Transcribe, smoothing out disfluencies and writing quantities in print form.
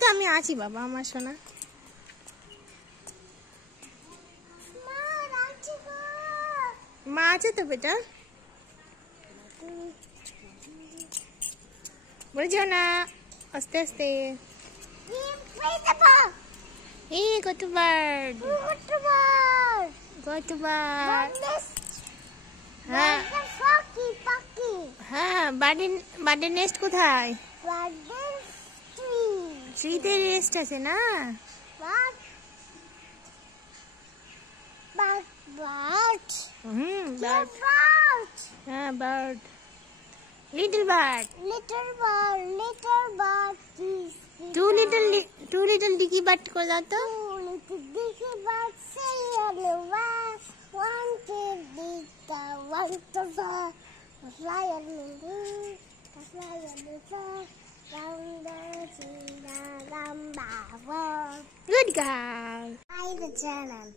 তো আমি আছি বাবা আমার সোনা। মা আছে তো বেটা, বলে যাও না আস্তে আস্তে। এই কত বার্ড, কত বার্ড। হ্যাঁ হ্যাঁ, বার্ডের নেস্ট কোথায়? ট্রিতে নেস্ট আছে না? বার্ড। হ্যাঁ bird, little bird. Two little dicky bird को दाओ तो। Good girl. Hi the channel.